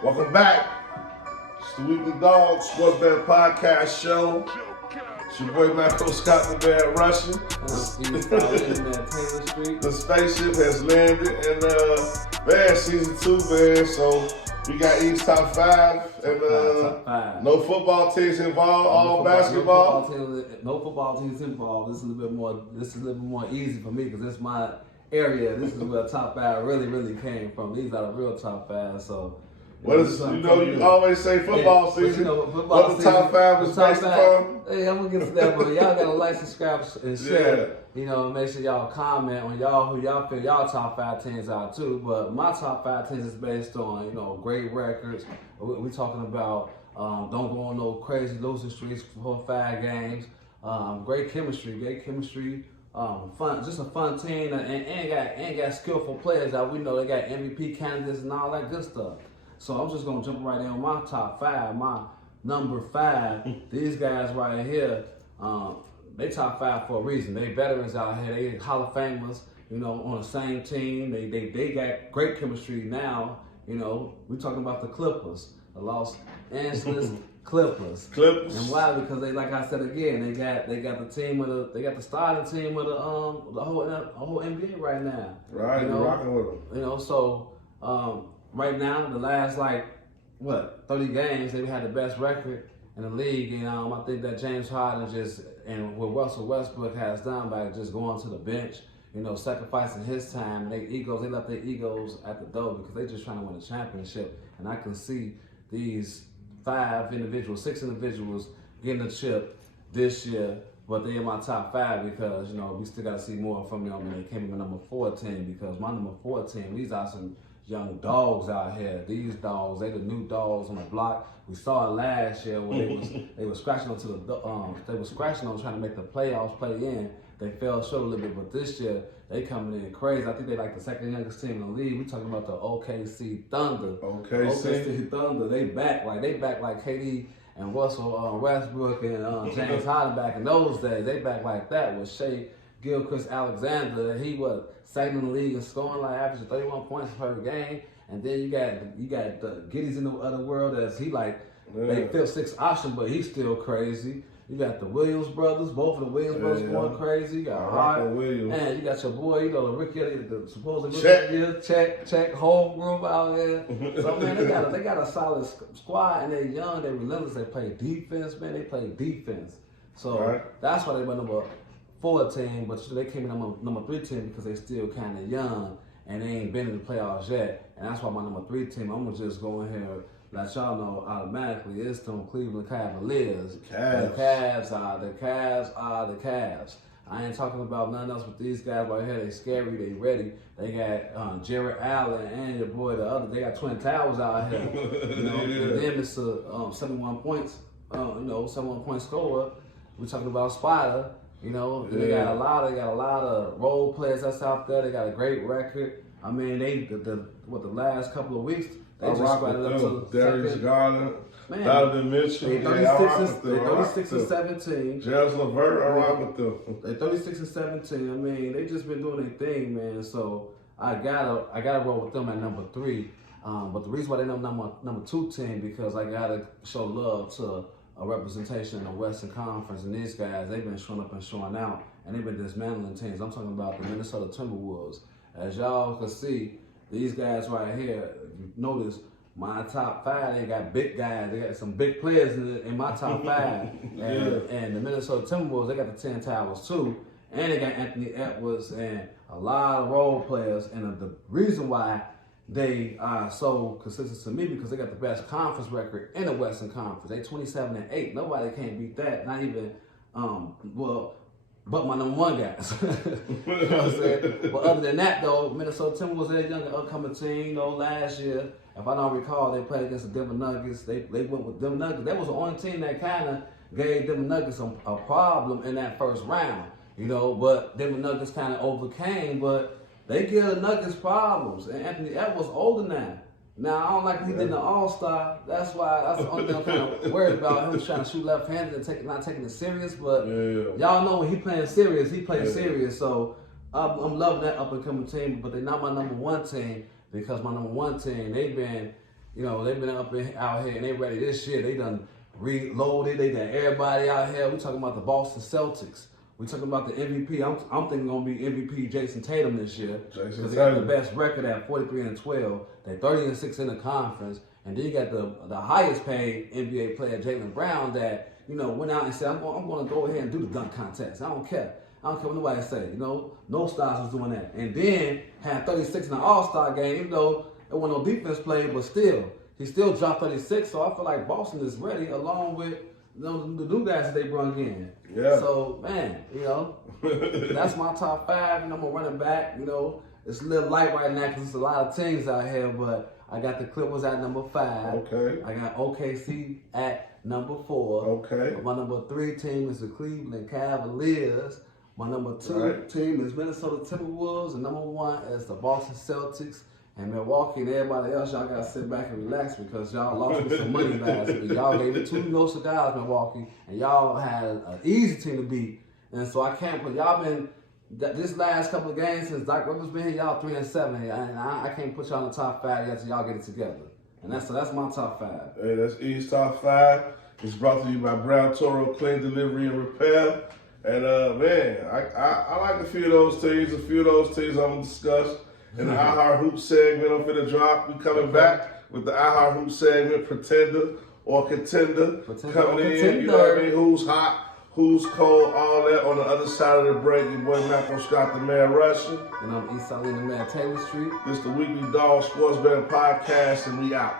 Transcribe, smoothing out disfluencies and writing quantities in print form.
Welcome back. It's the Weekly Dog Sports Bet Podcast Show. It's your boy Marco Scott the Bad Russian. The spaceship has landed, and man, season 2, man. So we got East top 5, and top 5. No football teams involved, all basketball. No football teams involved. This is a little bit more easy for me because it's my area. This is where top 5 really came from. These are the real top 5. So. You always say football season. What the top 5 is based upon? Hey, I'm gonna get to that, but y'all gotta like, subscribe, and share. Yeah. Make sure y'all comment on who y'all feel y'all top 5 teams are too. But my top 5 teams is based on great records. We talking about don't go on no crazy losing streaks for 5 games. Great chemistry. Fun, just a fun team, and got skillful players that we know they got MVP candidates and all that good stuff. So I'm just gonna jump right in on my top 5. My number 5, these guys right here, they top 5 for a reason. They veterans out here. They Hall of Famers, on the same team. They got great chemistry now. We talking about the Clippers, the Los Angeles Clippers. And why? Because they, like I said again, they got the starting team of the whole NBA right now. Right, you're rocking with them. So. Right now, the last 30 games, they had the best record in the league. I think that James Harden and what Russell Westbrook has done by just going to the bench, sacrificing his time. They left their egos at the door because they're just trying to win a championship. And I can see these 6 individuals getting a chip this year, but they in my top 5 because, we still got to see more from them. And they came in number 14 because my number 14, these are some young dogs out here. These dogs, they the new dogs on the block. We saw it last year when they was scratching on trying to make the playoffs play in. They fell short a little bit, but this year they coming in crazy. I think they like the second youngest team in the league. We talking about the OKC Thunder. OKC Thunder. They back like KD and Russell Westbrook and James Harden back in those days. They back like that with Shea Gilgeous-Alexander. He was second in the league and scoring averaging 31 points per game. And then you got the Giddies in the other world as they 5th, 6th option, but he's still crazy. You got the Williams brothers, both of the Williams brothers going crazy. You got Hart, and you got your boy, the Ricky, the supposed check whole group out here. So man, they got a solid squad, and they're young, they're relentless. They play defense, man. They play defense. So that's why they went number 14, but they came in number 3 team because they still kind of young and they ain't been in the playoffs yet. And that's why my number 3 team, I'm gonna just go in here and let y'all know automatically it's them Cleveland Cavaliers. The Cavs are the Cavs. I ain't talking about nothing else with these guys right here. They scary, they ready. They got Jared Allen and your boy they got Twin Towers out here. And then it's 71 points, 71 point scorer. We're talking about Spider. They got a lot of role players that's out there. They got a great record. I mean, the last couple of weeks they just got it up to Darius Garland, Donovan Mitchell. They 36 and 17. James LeVert, I rock with them. They 36 and 17. I mean, they just been doing their thing, man. So I gotta roll with them at number 3. But the reason why they number 2 team because I gotta show love to a representation in the Western Conference, and these guys, they've been showing up and showing out, and they've been dismantling teams. I'm talking about the Minnesota Timberwolves. As y'all can see, these guys right here, you notice my top 5, they got big guys. They got some big players in my top 5. And the Minnesota Timberwolves, they got the 10 Towers too, and they got Anthony Edwards and a lot of role players. And the reason why they are so consistent to me because they got the best conference record in the Western Conference. They 27-8. Nobody can't beat that. Not even, but my number 1 guys. You know what I'm saying? But other than that, though, Minnesota Timberwolves, they're a young upcoming team. Last year, if I don't recall, they played against the Denver Nuggets. They went with Denver Nuggets. That was the only team that kind of gave Denver Nuggets a problem in that first round. But Denver Nuggets kind of overcame, but they give the Nuggets problems, and Anthony Edwards older now. Now, I don't like he did the All-Star. That's the only thing I'm kind of worried about. Him trying to shoot left-handed and not taking it serious. But y'all know when he playing serious, he plays serious. So I'm loving that up-and-coming team. But they're not my number 1 team because my number 1 team, they've been, You know, they've been out here and they ready this year. They done reloaded. They done everybody out here. We talking about the Boston Celtics. We talking about the MVP. I'm thinking gonna be MVP Jason Tatum this year because they got the best record at 43-12. They 30-6 in the conference, and then you got the highest paid NBA player Jaylen Brown that went out and said I'm gonna go ahead and do the dunk contest. I don't care what nobody say. No stars was doing that, and then had 36 in the All-Star game. Even though it wasn't no defense play, but still he still dropped 36. So I feel like Boston is ready, along with the new guys that they brought in. Yeah. So, man, that's my top 5. I'm going to run it back. It's a little light right now because there's a lot of teams out here, but I got the Clippers at number 5. Okay. I got OKC at number 4. Okay. My number 3 team is the Cleveland Cavaliers. My number 2 team is Minnesota Timberwolves. And number 1 is the Boston Celtics. And Milwaukee and everybody else, y'all got to sit back and relax because y'all lost me some money last week. Y'all gave me 2 no cigars, Milwaukee, and y'all had an easy team to beat. And so I can't put y'all been this last couple of games since Doc Rivers been here, y'all 3-7, and I can't put y'all in the top 5 yet till y'all get it together. And that's my top 5. Hey, that's E's top 5. It's brought to you by Brown Toro Clean Delivery and Repair. And man, I like a few of those teams. A few of those teams I'm gonna discuss. In the iHeart Hoop segment, I'm finna drop. We coming back with the iHeart Hoop segment, Pretender or Contender. Coming in, you know what I mean? Who's hot, who's cold, all that on the other side of the break. Your boy Malcolm Scott, the man Russian. And I'm East Side the man Taylor Street. This is the Weekly Dog Sports Betting Podcast, and we out.